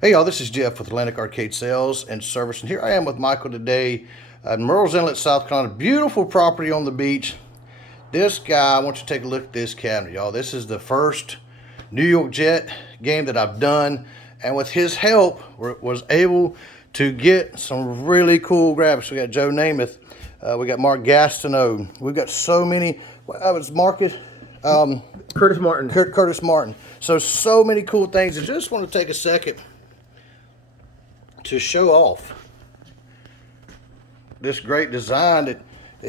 Hey y'all, this is Jeff with Atlantic Arcade Sales and Service, and here I am with Michael today at Murrells Inlet, South Carolina. Beautiful property on the beach. This guy, I want you to take a look at this cabinet, y'all. This is the first New York Jet game that I've done, and with his help, was able to get some really cool graphics. We got Joe Namath, we got Mark Gastineau, we've got so many. I was Market. Curtis Martin. Curtis Martin. So many cool things. I just want to take a second to show off this great design that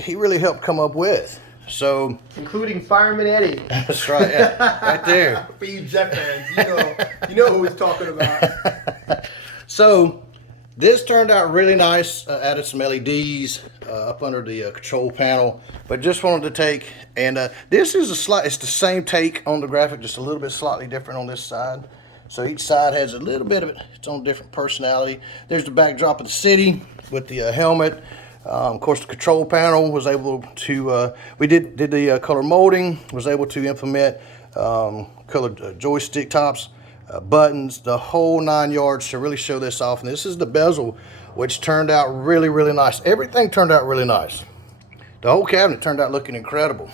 he really helped come up with. So, including Fireman Eddie. That's right, yeah, right there. For you Jet fans, you know who he's talking about. So, this turned out really nice. Added some LEDs up under the control panel, but just wanted to take, and this is it's the same take on the graphic, just a little bit slightly different on this side. So each side has a little bit of its own different personality. There's the backdrop of the city with the helmet. Of course, the control panel was able to, we did the color molding, was able to implement colored joystick tops, buttons, the whole 9 yards to really show this off. And this is the bezel, which turned out really, really nice. Everything turned out really nice. The whole cabinet turned out looking incredible.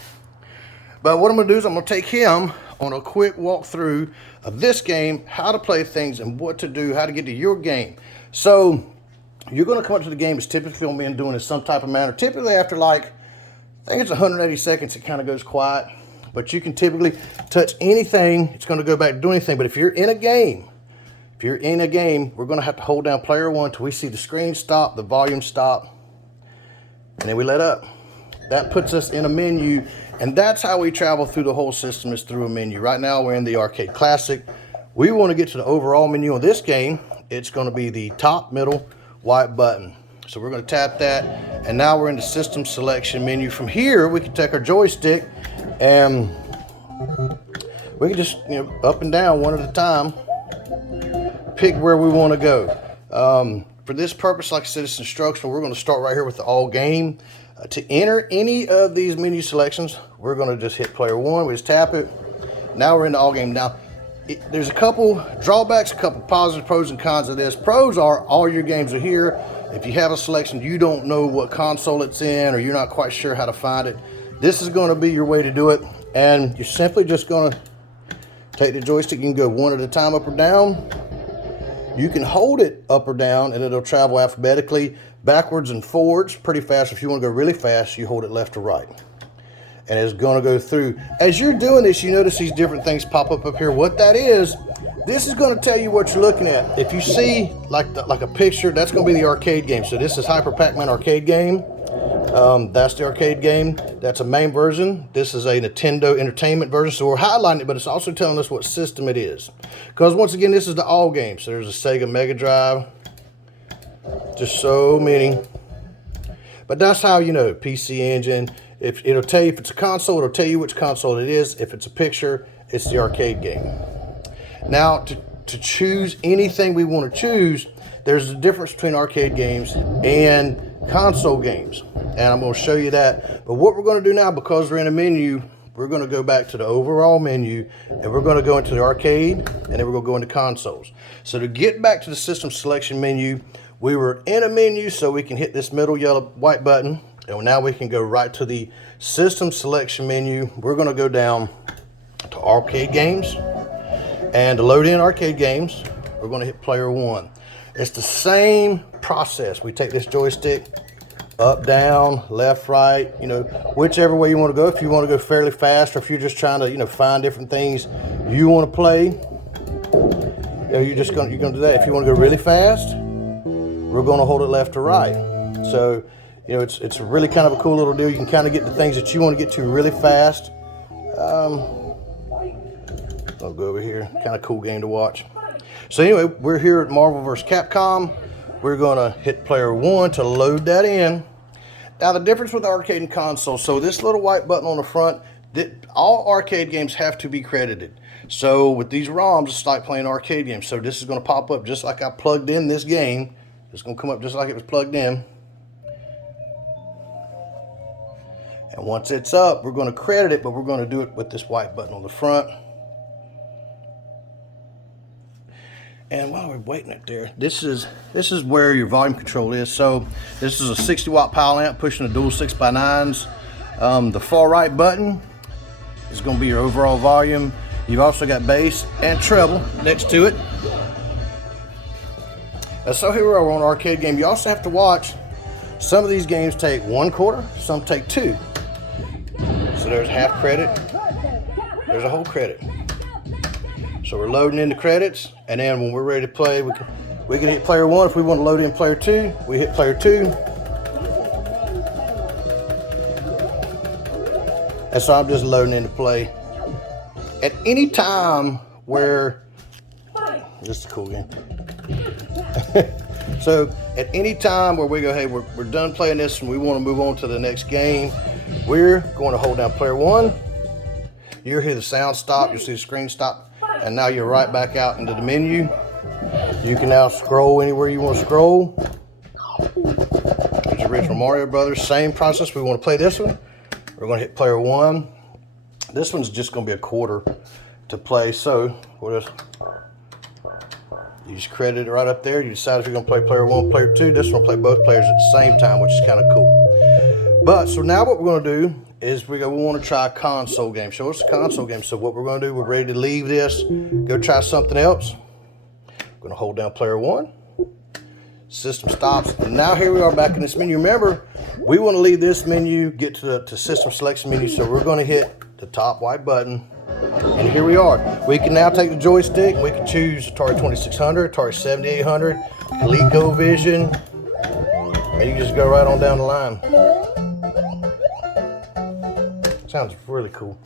But what I'm going to do is I'm going to take him on a quick walkthrough of this game, how to play things and what to do, how to get to your game. So you're going to come up to the game. It's typically going to be doing in some type of manner. Typically after I think it's 180 seconds, it kind of goes quiet. But you can typically touch anything. It's going to go back to do anything. But if you're in a game, we're going to have to hold down player 1 till we see the screen stop, the volume stop, and then we let up. That puts us in a menu, and that's how we travel through the whole system, is through a menu. Right now we're in the Arcade Classic. We want to get to the overall menu on this game. It's going to be the top, middle, white button. So we're going to tap that, and now we're in the system selection menu. From here, we can take our joystick, and we can just, up and down one at a time, pick where we want to go. For this purpose, like I said, it's instructional. We're going to start right here with the all game. To enter any of these menu selections, we're going to just hit player 1. We just tap it. Now we're in the all game. Now, there's a couple drawbacks, a couple positive pros and cons of this. Pros are all your games are here. If you have a selection, you don't know what console it's in, or you're not quite sure how to find it, this is going to be your way to do it. And you're simply just going to take the joystick. You can go one at a time, up or down. You can hold it up or down, and it'll travel alphabetically, backwards and forwards pretty fast. If you want to go really fast, you hold it left to right, and it's going to go through. As you're doing this, you notice these different things pop up here. What that is, this is going to tell you what you're looking at. If you see like a picture, that's going to be the arcade game. So this is Hyper Pac-Man arcade game. That's the arcade game. That's a main version. This is a Nintendo Entertainment version. So we're highlighting it, but it's also telling us what system it is. Because once again, this is the all game. So there's a Sega Mega Drive. Just so many. But that's how you know. PC Engine. If it'll tell you if it's a console, it'll tell you which console it is. If it's a picture, it's the arcade game. Now, to choose anything we want to choose, there's a difference between arcade games and console games. And I'm going to show you that. But what we're going to do now, because we're in a menu, we're going to go back to the overall menu, and we're going to go into the arcade, and then we're going to go into consoles. So to get back to the system selection menu, we were in a menu, so we can hit this middle yellow white button, and now we can go right to the system selection menu. We're going to go down to arcade games, and to load in arcade games, we're going to hit player 1. It's the same process. We take this joystick up, down, left, right, whichever way you want to go. If you want to go fairly fast, or if you're just trying to, find different things you want to play, you're going to do that. If you want to go really fast, we're going to hold it left to right. So, it's really kind of a cool little deal. You can kind of get the things that you want to get to really fast. I'll go over here. Kind of cool game to watch. So anyway, we're here at Marvel vs. Capcom. We're going to hit player 1 to load that in. Now the difference with arcade and console, so this little white button on the front, all arcade games have to be credited. So with these ROMs, it's like playing arcade games. So this is going to pop up just like I plugged in this game. It's going to come up just like it was plugged in. And once it's up, we're going to credit it, but we're going to do it with this white button on the front. And while we're waiting up there, this is where your volume control is. So this is a 60 watt Pyle amp pushing a dual 6x9s. The far right button is going to be your overall volume. You've also got bass and treble next to it. So here we are on an arcade game. You also have to watch, some of these games take 1/4, some take 2. So there's half credit, there's a whole credit. So we're loading in the credits, and then when we're ready to play, we can hit player 1. If we want to load in player 2, we hit player 2. And so I'm just loading into play. At any time where, this is a cool game. So at any time where we go, hey, we're done playing this and we want to move on to the next game, we're going to hold down player 1. You'll hear the sound stop, you'll see the screen stop, and now you're right back out into the menu. You can now scroll anywhere you want to scroll. There's the original Mario Brothers, same process. We want to play this one. We're going to hit player 1. This one's just going to be a 1/4 to play, so we'll just, you just credit it right up there. You decide if you're going to play player 1, player 2. This one will play both players at the same time, which is kind of cool. But so now what we're going to do is we want to try a console game. So what's a console game? So what we're going to do, we're ready to leave this, go try something else. We're going to hold down player 1. System stops, and now here we are back in this menu. Remember, we want to leave this menu, get to the system selection menu, so we're going to hit the top white button, and here we are. We can now take the joystick, we can choose Atari 2600, Atari 7800, ColecoVision, and you just go right on down the line. Sounds really cool.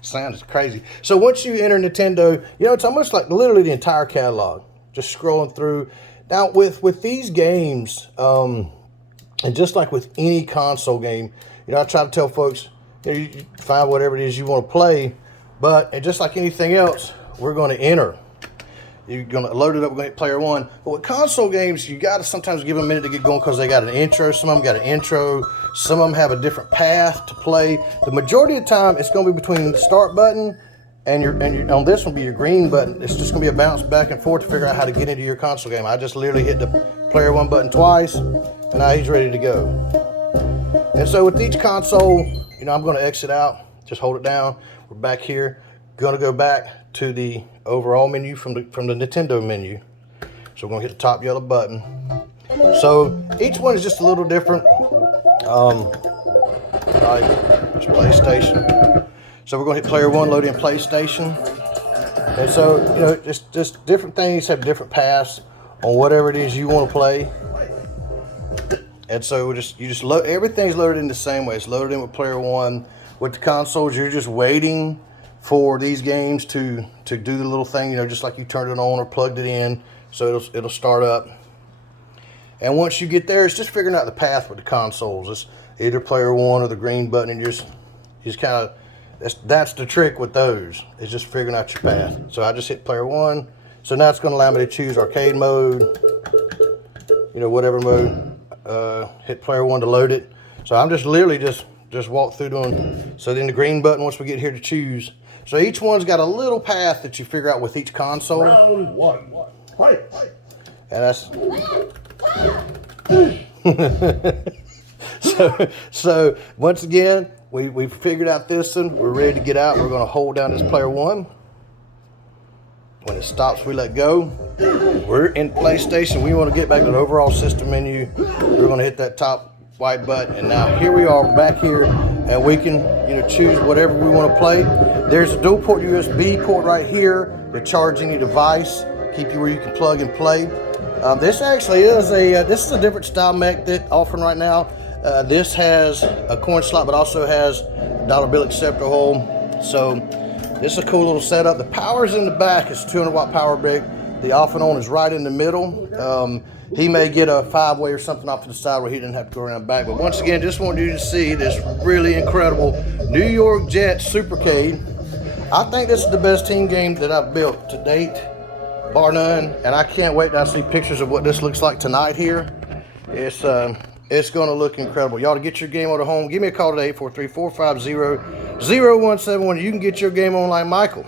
Sounds crazy. So once you enter Nintendo, you know, it's almost like literally the entire catalog, just scrolling through. Now with these games, and just like with any console game, you know, I try to tell folks, you know, you find whatever it is you want to play, but and just like anything else, we're going to enter. You're going to load it up, we're going to hit player 1. But with console games, you got to sometimes give them a minute to get going because they got an intro. Some of them got an intro. Some of them have a different path to play. The majority of the time, it's going to be between the start button and on this one be your green button. It's just going to be a bounce back and forth to figure out how to get into your console game. I just literally hit the player 1 button twice, and now he's ready to go. And so with each console, you know, I'm going to exit out. Just hold it down. We're back here. Going to go back to the overall menu from the Nintendo menu. So we're going to hit the top yellow button. So each one is just a little different. Like it's PlayStation. So we're going to hit player 1, load in PlayStation. And so, you know, just different things have different paths on whatever it is you want to play. And so you just load, everything's loaded in the same way. It's loaded in with player 1. With the consoles, you're just waiting for these games to do the little thing, you know, just like you turned it on or plugged it in, so it'll start up. And once you get there, it's just figuring out the path with the consoles. It's either player 1 or the green button, and you just kind of, that's the trick with those, is just figuring out your path. So I just hit player 1. So now it's going to allow me to choose arcade mode, you know, whatever mode. Hit player 1 to load it. So I'm just literally just walk through doing. So then the green button once we get here to choose. So each one's got a little path that you figure out with each console. Round 1. Fight. And that's so once again, we figured out this one. We're ready to get out. We're going to hold down this player 1. When it stops, we let go. We're in PlayStation. We want to get back to the overall system menu. We're going to hit that top white button, and now here we are back here, and we can, you know, choose whatever we want to play. There's a dual port USB port right here to charge any device, keep you where you can plug and play. This actually is this is a different style mech that offering right now. This has a coin slot, but also has a dollar bill acceptor hole. So this is a cool little setup. The power's in the back. It's 200 watt power brick. The off and on is right in the middle. He may get a 5-way or something off to the side where he didn't have to go around back. But once again, just wanted you to see this really incredible New York Jets Supercade. I think this is the best team game that I've built to date, bar none. And I can't wait to see pictures of what this looks like tonight here. It's going to look incredible. Y'all to get your game on at home, give me a call today, 843-450-0171. You can get your game on like Michael.